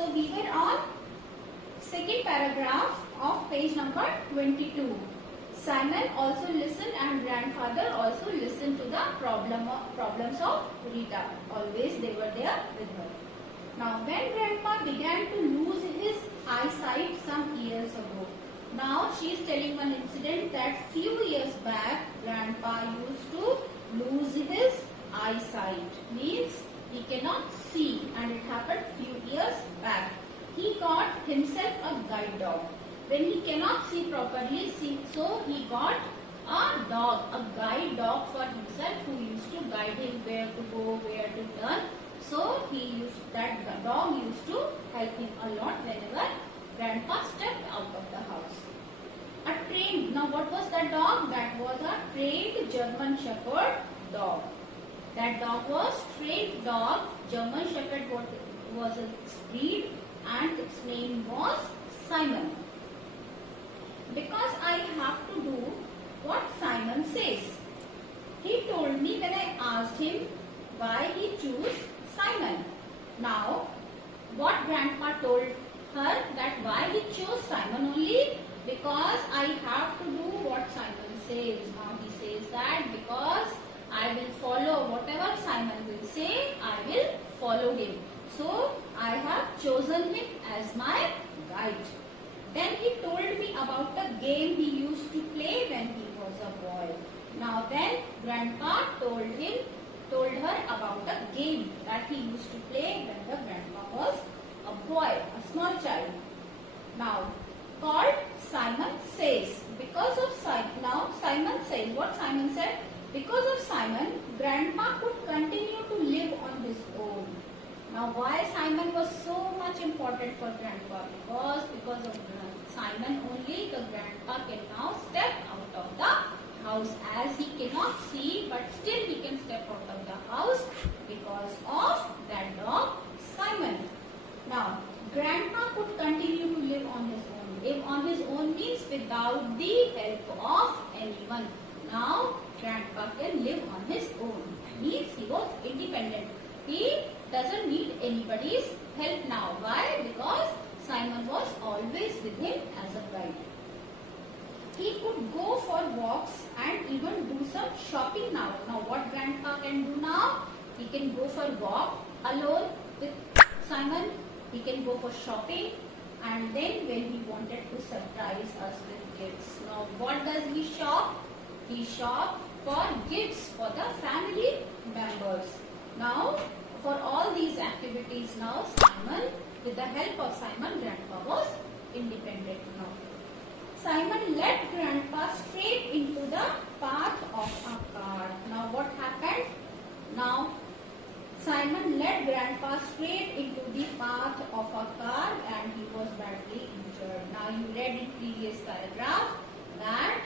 So we were on second paragraph of page number 22. Simon also listened and grandfather also listened to the problems of Rita. Always they were there with her. Now when grandpa began to lose his eyesight some years ago. Now she is telling one incident that few years back grandpa used to lose his eyesight. Means he cannot see, and it happened few years back. He got himself a guide dog. When he cannot see properly, so he got a dog, a guide dog for himself who used to guide him where to go, where to turn. So that dog used to help him a lot whenever grandpa stepped out of the house. Now what was that dog? That was a trained German Shepherd dog. That dog was trained dog. German Shepherd was its breed and its name was Simon. Because I have to do what Simon says. He told me when I asked him why he chose Simon. Now, what grandpa told her that why he chose Simon only? Because I have to do what Simon says. Now he says that because I will follow whatever Simon will say, I will follow him. So I have chosen him as my guide. Then he told me about the game he used to play when he was a boy. Now then grandpa told her about the game that he used to play when the grandpa was a boy, a small child. Now called Simon Says. Because of Simon, now Simon says, what Simon said? Because of Simon, grandpa could continue to live on his own. Now why Simon was so much important for grandpa? Because of Simon only the grandpa can now step out of the house, as he cannot see, but still he can step out of the house because of that dog Simon. Now grandpa could continue to live on his own. Live on his own means without the help of anyone. Now grandpa can live on his own. Means he was independent. He doesn't need anybody's help now. Why? Because Simon was always with him as a guide. He could go for walks and even do some shopping now. Now what grandpa can do now? He can go for walk alone with Simon. He can go for shopping, and then when he wanted to surprise us with gifts. Now what does he shop? He shop for gifts for the family members. Now for all these activities now Simon, with the help of Simon, grandpa was independent now. Simon led grandpa straight into the path of a car. Now what happened? Now Simon led grandpa straight into the path of a car and he was badly injured. Now you read in previous paragraph that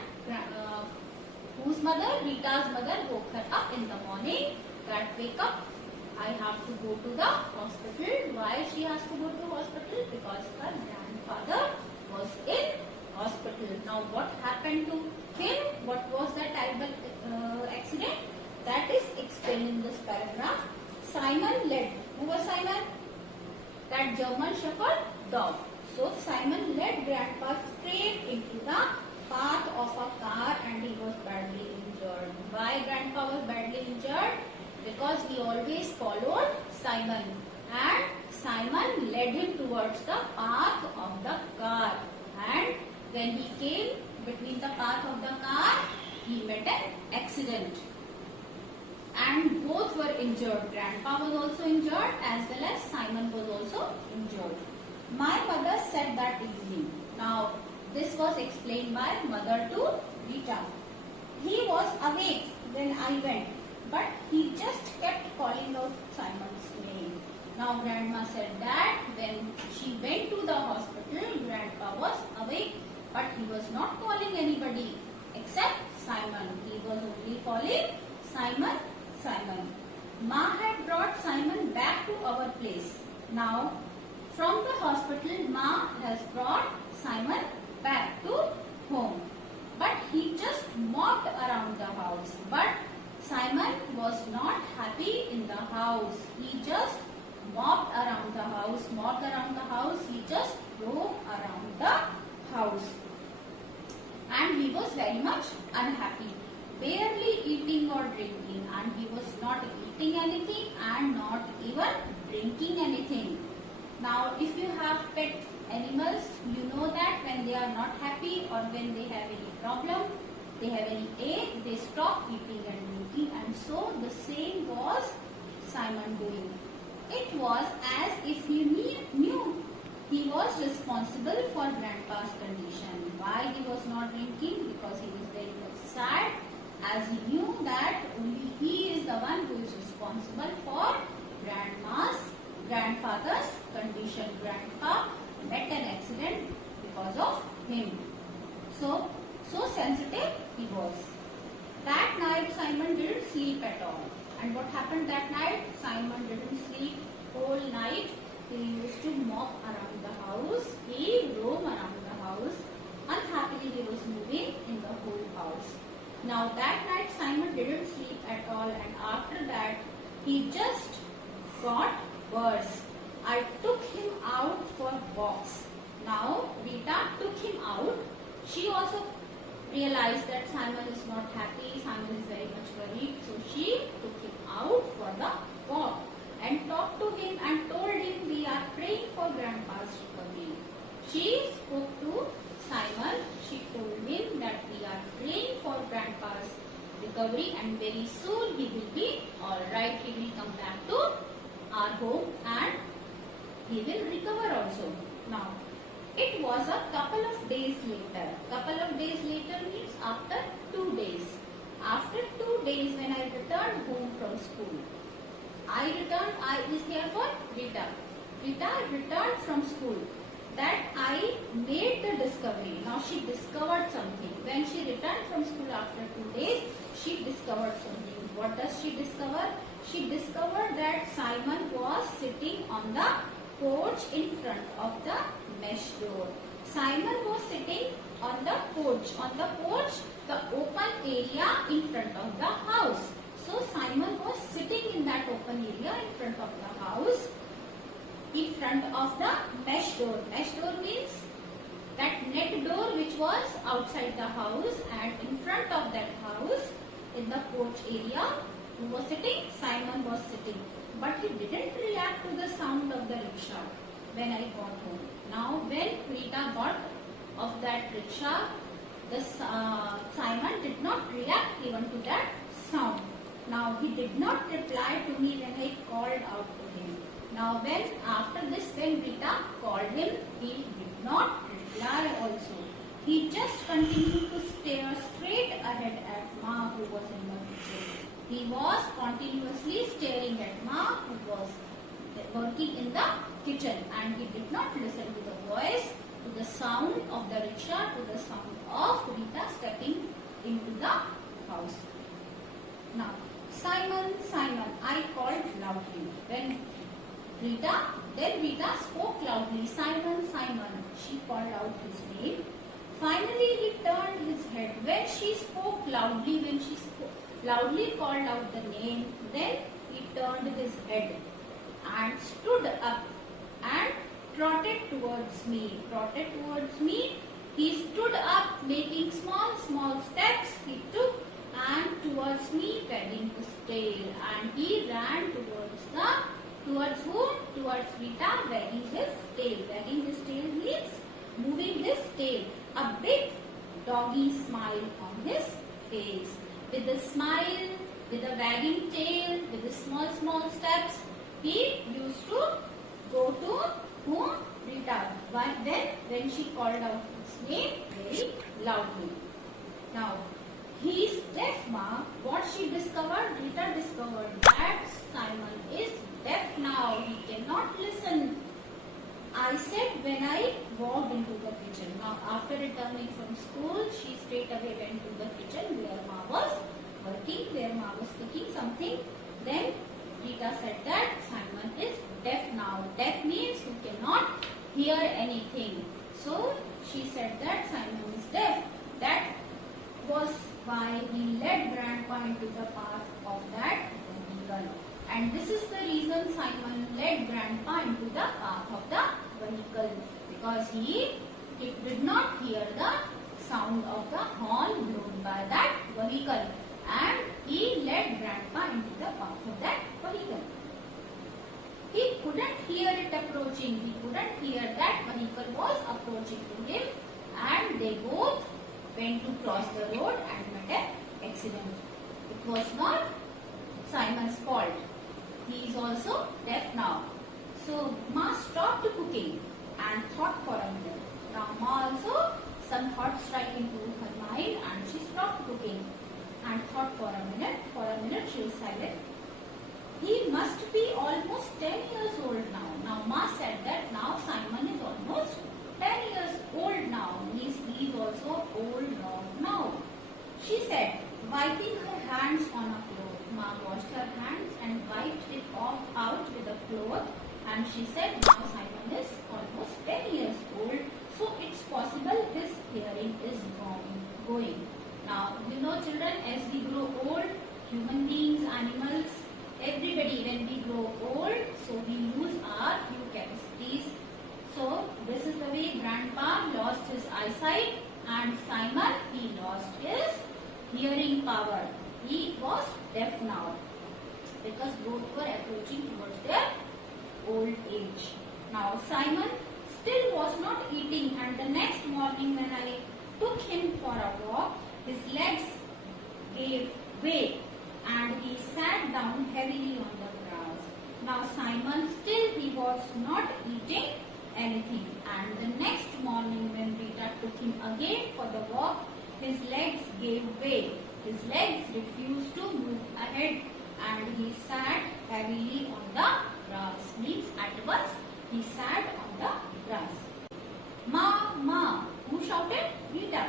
whose mother? Rita's mother woke her up in the morning that wake up, I have to go to the hospital. Why she has to go to hospital? Because her grandfather was in hospital. Now what happened to him? What was the terrible accident? That is explained in this paragraph. Simon led. Who was Simon? That German Shepherd dog. So Simon led grandpa straight into the path of a car and he was badly injured. Why grandpa was badly injured? Because he always followed Simon and Simon led him towards the path of the car, and when he came between the path of the car, he met an accident and both were injured. Grandpa was also injured as well as Simon was also injured. My mother said that evening. Now this was explained by mother to Rita. He was awake when I went, but he just kept calling out Simon's name. Now grandma said that when she went to the hospital, grandpa was awake, but he was not calling anybody except Simon. He was only calling Simon, Simon. Ma had brought Simon back to our place. Now from the hospital, Ma has brought Simon back to home. But he just walked around the house. But Simon was not happy in the house. He just mopped around the house. Mopped around the house, he just roamed around the house. And he was very much unhappy, barely eating or drinking, and he was not eating anything and not even drinking anything. Now, if you have pet animals, you know that when they are not happy or when they have any problem, they have any ache, they stop eating and drinking, and so the same was Simon doing. It was as if he knew he was responsible for Grandpa's condition. Why he was not drinking? Because he was very much sad, as he knew that only he is the one who is responsible for grandfather's condition. Grandpa met an accident because of him. So sensitive he was. That night Simon didn't sleep at all. And what happened that night? Simon didn't sleep whole night. He used to mop around the house. He roamed around the house. Unhappily he was moving in the whole house. Now that night Simon didn't sleep at all, and after that he just got worse. I took him out for walks. Now Rita took him out. She also realized that Simon is not happy, Simon is very much worried, so she took him out for the walk and talked to him and told him, we are praying for Grandpa's recovery. She spoke to Simon, she told him that we are praying for Grandpa's recovery and very soon he will be alright, he will come back to our home and he will recover also. Now, it was a couple of days later. Couple of days later means after 2 days. After 2 days when I returned home from school, I is here for Rita. Rita returned from school. That I made the discovery. Now she discovered something. When she returned from school after 2 days, she discovered something. What does she discover? She discovered that Simon was sitting on the porch in front of the mesh door. Simon was sitting on the porch. On the porch, the open area in front of the house. So Simon was sitting in that open area in front of the house, in front of the mesh door. Mesh door means that net door which was outside the house, and in front of that house, in the porch area, who was sitting? Simon was sitting. But he didn't react to the sound of the rickshaw when I got home. Now when Rita got of that rickshaw, Simon did not react even to that sound. Now he did not reply to me when I called out to him. Now after this when Rita called him, he did not reply also. He just continued to stare straight ahead at Ma, who was in the kitchen. He was continuously staring at Ma, who was working in the kitchen, and he did not listen to the voice, to the sound of the rickshaw, to the sound of Rita stepping into the house. Now, Simon, Simon, I called loudly. Then Rita spoke loudly, Simon, Simon. She called out his name. Finally, he turned his head. When she spoke loudly, loudly called out the name, then he turned his head and stood up and trotted towards me. Trotted towards me. He stood up, making small steps he took and towards me, wagging his tail. And he ran towards whom? Towards Rita, wagging his tail. Wagging his tail means moving his tail. A big doggy smile on his face. With a smile, with a wagging tail, with the small steps, he used to go to whom? Rita. Then when she called out his name very loudly. Now, he is deaf, Ma. What she discovered? Rita discovered that Simon is deaf now. He cannot listen. I said when I walked into the kitchen. Now, after returning from school, she straight away went to the kitchen where Ma was working, where Ma was cooking something. Then Rita said that Simon is deaf now. Deaf means he cannot hear anything. So she said that Simon is deaf. That was why he led Grandpa into the path of that vehicle. And this is the reason Simon led Grandpa into the path of the vehicle, because he did not hear the sound of the horn blown by that vehicle, and he led Grandpa into the path of that vehicle. He couldn't hear it approaching. He couldn't hear that vehicle was approaching to him, and they both went to cross the road and met an accident. It was not Simon's fault. He is also deaf now. So Ma stopped cooking and thought for a minute. Now Ma also, some thoughts strike into her mind, and she stopped cooking and thought for a minute. For a minute she was silent. He must be almost 10 years old now. Now Ma said that now Simon is almost 10 years old now. He is also old now. She said, wiping her hands on a cloth. Ma washed her hands and wiped it off out with a cloth, and she said now Simon is almost 10 years old, so it's possible his hearing is going. Now, you know children, as we grow old, human beings, animals, everybody, when we grow old, so we lose our few capacities. So this is the way Grandpa lost his eyesight, and Simon, he lost his hearing power. He was deaf now, because both were approaching towards their old age. Now Simon still was not eating, and the next morning when I took him for a walk, his legs gave way and he sat down heavily on the grass. Now Simon still he was not eating anything, and the next morning when Rita took him again for the walk, his legs gave way. His legs refused to move ahead, and he sat heavily on the grass. Means at once he sat on the grass. Ma, Ma, who shouted? Rita.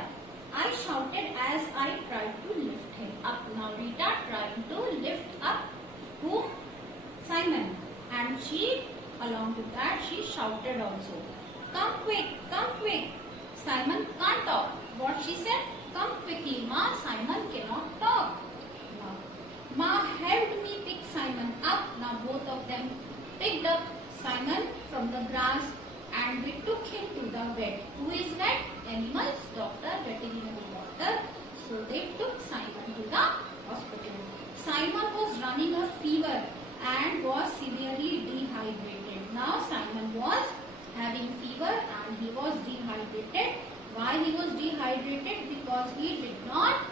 I shouted as I tried to lift him up. Now Rita tried to lift up whom? Simon. And she, along with that, she shouted also. Come quick, come quick. Simon can't talk. What she said? Come quickly, Ma, Simon cannot talk. Now, Ma helped me pick Simon up. Now both of them picked up Simon from the grass, and we took him to the vet. Who is vet? Animals, doctor, veterinary doctor. So they took Simon to the hospital. Simon was running a fever and was severely dehydrated. Now Simon was having fever and he was dehydrated. Why he was dehydrated? Because he did not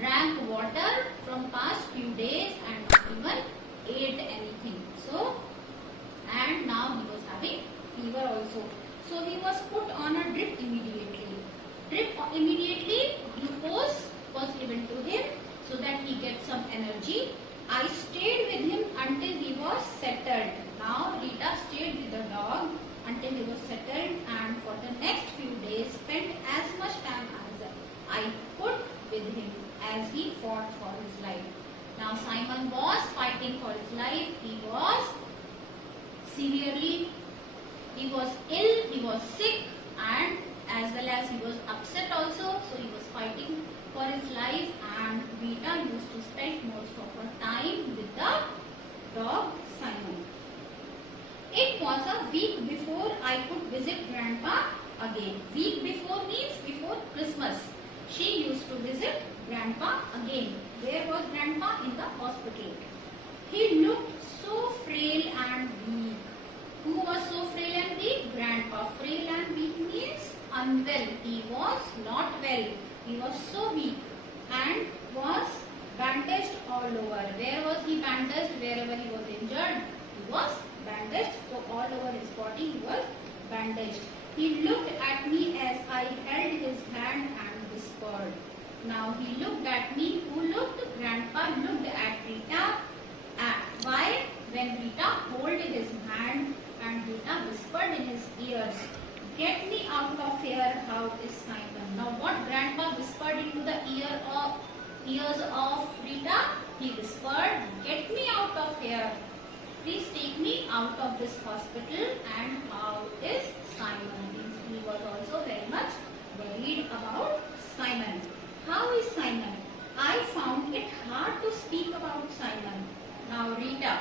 drank water from past few days and not even ate anything. So, and now he was having fever also. So he was put on a drip immediately. Glucose was given to him so that he gets some energy. I stayed with him until he was settled. Now Rita stayed with the dog until he was settled, and for the next few days spent as much time as I could with him as he fought for his life. Now Simon was fighting for his life. He was he was ill, he was sick, and as well as he was upset also. So he was fighting for his life, and Rita used to spend most of her time with the dog Simon. It was a week before I could visit Grandpa again. Week before means before Christmas. She used to visit Grandpa again. Where was Grandpa? In the hospital. He looked so frail and weak. Who was so frail and weak? Grandpa. Frail and weak means unwell. He was not well. He was so weak and was bandaged all over. Where was he bandaged? Wherever he was injured, he was bandaged. So all over his body he was bandaged. He looked at me as I held his hand and whispered. Now he looked at me. Who looked? Grandpa looked at Rita. Why? When Rita held his hand and Rita whispered in his ears, "Get me out of here, how is Simon?" Now what Grandpa whispered into the ears of Rita? He whispered, "Get me out of here. Please take me out of this hospital, and how is Simon?" He was also very much worried about Simon. How is Simon? I found it hard to speak about Simon. Now Rita,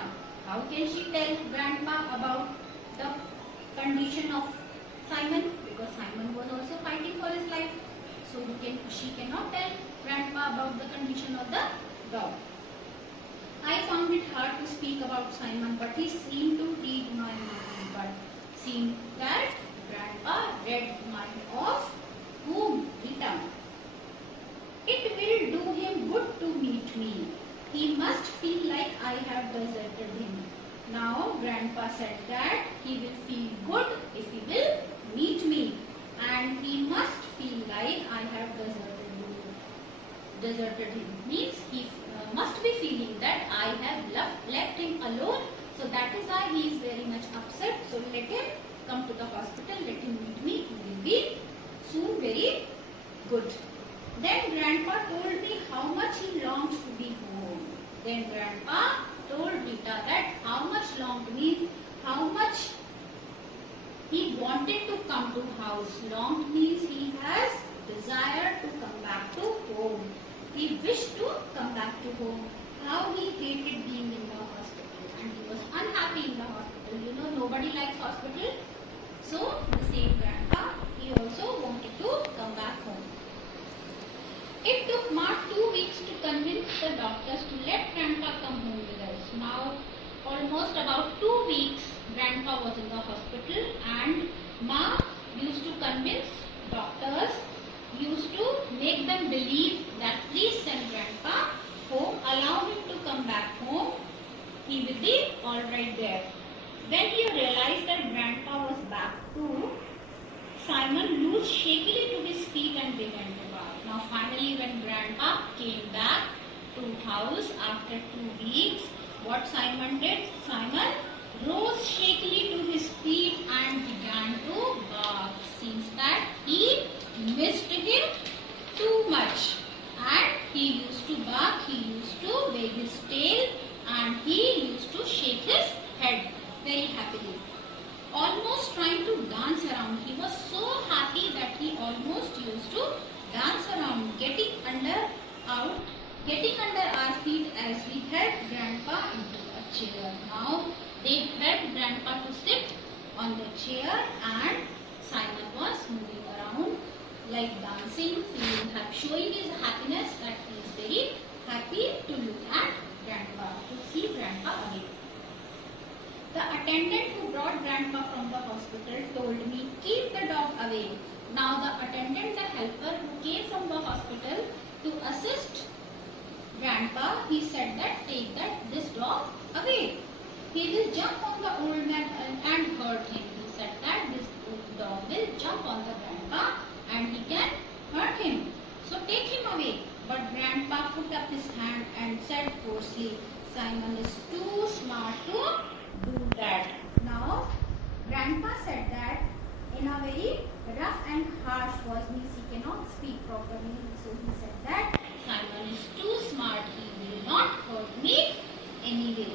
condition of Simon, because Simon was also fighting for his life. So she cannot tell grandpa about the condition of the dog. I found it hard to speak about Simon, but he seemed to read my mind. But seemed that grandpa read mind of whom? Rita. It will do him good to meet me. He must feel like I have deserted him. Now grandpa said that he will feel good if he will meet me, and he must feel like I have deserted him. Means he must be feeling that I have left him alone. So that is why he is very much upset. So let him come to the hospital. Let him meet me. He will be soon very good. Then grandpa told me how much he longed to be home. Then grandpa told Rita that how much longed means how much he wanted to come to house. Longed means he has desired to come back to home. He wished to come back to home. How he hated being in the hospital, and he was unhappy in the hospital. You know, nobody likes hospital. So the same grandpa, he also wanted to come back home. It took Mark 2 weeks to convince the doctors to let grandpa come home with us. Now, almost about 2 weeks, grandpa was in the hospital, and Ma used to convince doctors, used to make them believe that please send grandpa home, allow him to come back home, he will be alright there. When he realized that grandpa was back too, Simon rose shakily to his feet and began to bath. Now finally when grandpa came back to house after 2 weeks, what Simon did? Simon rose shakily to his feet and began to bark. Seems that he missed him too much, and he used to bark, he used to wag his tail, and he used to shake his head very happily, almost trying to dance around. He was so happy that he almost used to dance around, getting under our feet as we helped grandpa into a chair. Now they helped grandpa to sit on the chair, and Simon was moving around like dancing, showing his happiness that he is very happy to look at grandpa, to see grandpa again. The attendant who brought grandpa from the hospital told me, keep the dog away. Now the attendant, the helper who came from the hospital to assist grandpa, he said that take this dog away. He will jump on the old man and hurt him. He said that this dog will jump on the grandpa and he can hurt him. So take him away. But grandpa put up his hand and said hoarsely, Simon is too smart to do that. Now grandpa said that in a very rough and harsh voice, means he cannot speak properly. So he said that Simon is too smart, he will not hurt me anyway.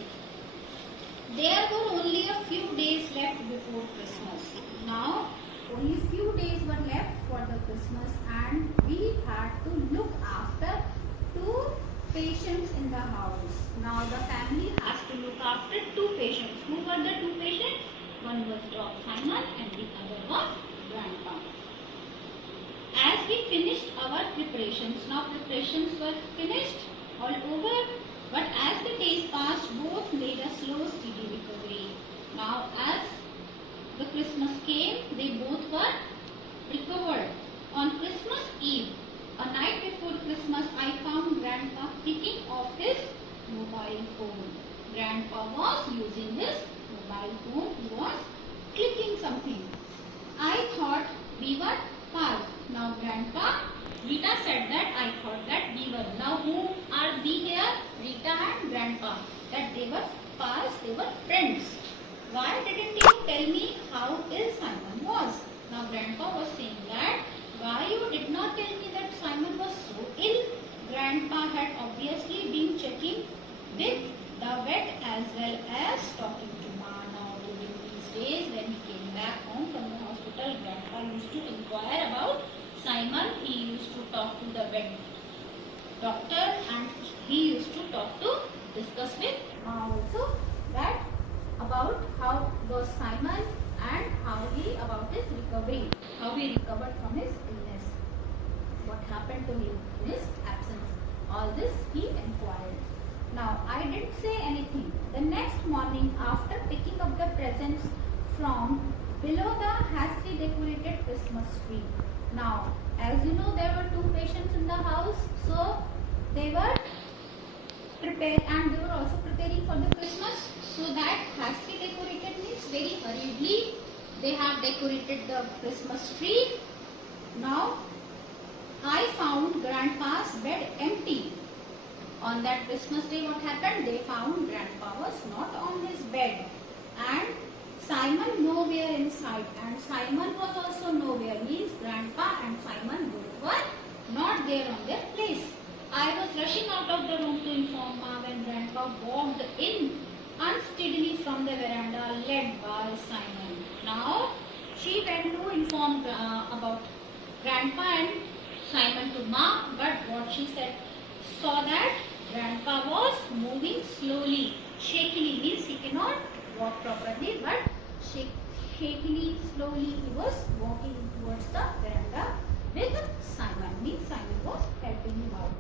There were only a few days left before Christmas. Now only few days were left for the Christmas, and we had to look after 2 patients in the house. Now the family has to look after 2 patients. Who were the 2 patients? One was dog Simon and the other was grandpa. As we finished our preparations, now preparations were finished all over, but as the days passed, both made a slow steady recovery. Now as the Christmas came, they both were recovered. On Christmas Eve, a night before Christmas, I found grandpa clicking off his mobile phone. Grandpa was using his mobile phone. He was clicking something. I thought we were pals. Now grandpa, Rita said that I thought that we were. Now who are we here? Rita and grandpa. That they were pals, they were friends. Why didn't you tell me how ill Simon was? Now grandpa was saying that why you did not tell me that Simon was so ill? Grandpa had obviously been checking with the vet as well as talking to Ma. Now during these days when he came back home from the hospital, grandpa used to inquire about Simon. He used to talk to the vet doctor, and he used to discuss with Ma also that about how was Simon and about his recovery, how he recovered from his illness, what happened to him in his absence. All this he inquired. Now I didn't say anything. The next morning, after picking up the presents from below the hastily decorated Christmas tree. Now, as you know, there were 2 patients in the house, so they were prepared, and they were also preparing for the Christmas. So that hastily decorated means very hurriedly they have decorated the Christmas tree. Now I found Grandpa's bed empty. On that Christmas day, what happened? They found Grandpa was not on his bed, and Simon nowhere in sight, and Simon was also nowhere, means Grandpa and Simon both were not there on their place. I was rushing out of the room to inform Ma when Grandpa walked in unsteadily from the veranda, led by Simon. Now she went to inform about Grandpa and Simon to Ma, but what she saw that Grandpa was moving slowly, shakily, means he cannot walk properly, but shakily, slowly he was walking towards the veranda with Simon, means Simon was helping him out.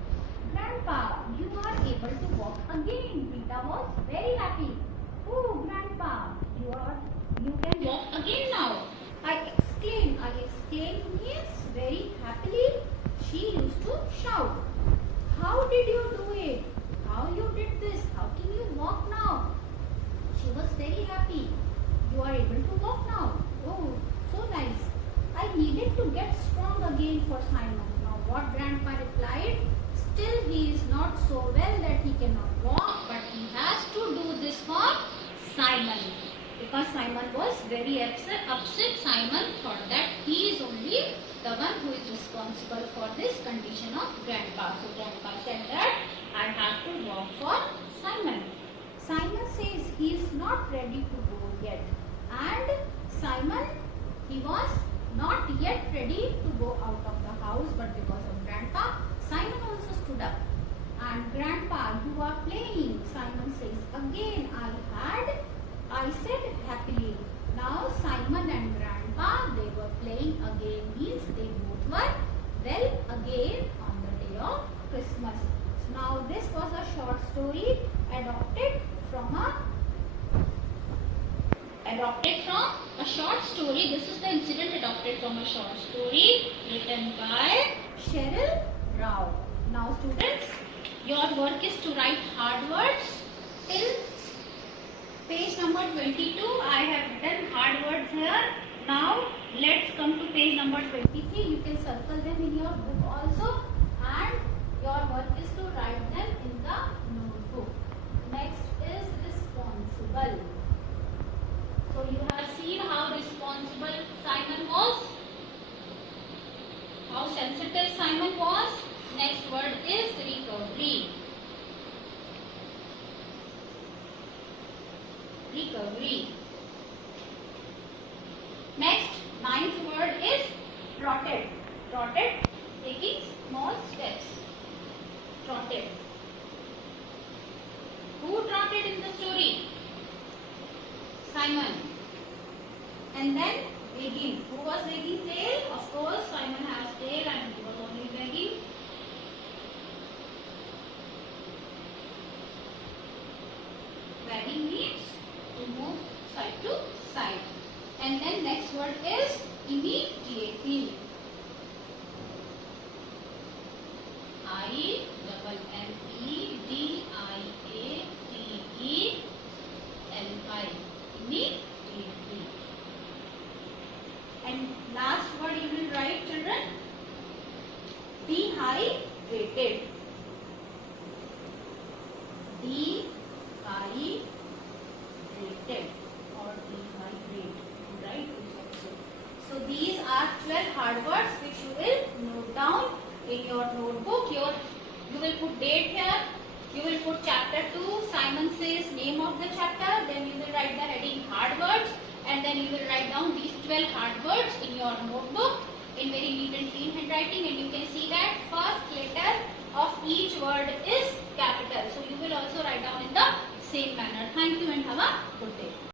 Grandpa, you are able to walk again. Rita was very happy. Oh, Grandpa, you can walk again now. I exclaimed means very happily. She used to shout. How did you do it? How you did this? How can you walk now? She was very happy. You are able to walk now. Oh, so nice. I needed to get strong again for Simon. Now what Grandpa replied? Still he is not so well that he cannot walk, but he has to do this for Simon. Because Simon was very upset. Simon thought that he is only the one who is responsible for this condition of Grandpa. So Grandpa said that I have to walk for Simon. Simon says he is not ready to go yet. And Simon, he was not yet ready to go out of the house, but because of Grandpa, Simon also stood up. And Grandpa, you are playing, Simon says. Again, I said happily. Now Simon and Grandpa, they were playing again, means they both were well again on the day of Christmas. So now this was a short story adopted from a short story. This is the incident adopted from a short story written by Cheryl Rao. Now students, your work is to write hard words till page number 22. I have written hard words here. Now let's come to page number 23. You can circle them in your book also, and your work is to write them in the notebook. Next is responsible. So you have seen how responsible Simon was, how sensitive Simon was. Next word is recovery. Recovery. Next, 9th word is trotted. Trotted, taking small steps. Trotted. Who trotted in the story? Simon. And then wagging. Who was wagging tail? Of course, Simon has tail and he was only wagging. Wagging means to move side to side. And then next word is immediately. I-M-M-E-D-I-A-T-E-L-I. Immediately. And last word you will write, children, dehydrated. Dehydrated or dehydrate, right? So these are 12 hard words which you will note down in your notebook. You will put date here. You will put chapter 2. Simon says name of the chapter. Then you will write the heading hard words, and then you will write down these 12 hard words in your notebook in very neat and clean handwriting. And you can see that first letter of each word is capital. So you will also write down in the same manner. Thank you and have a good day.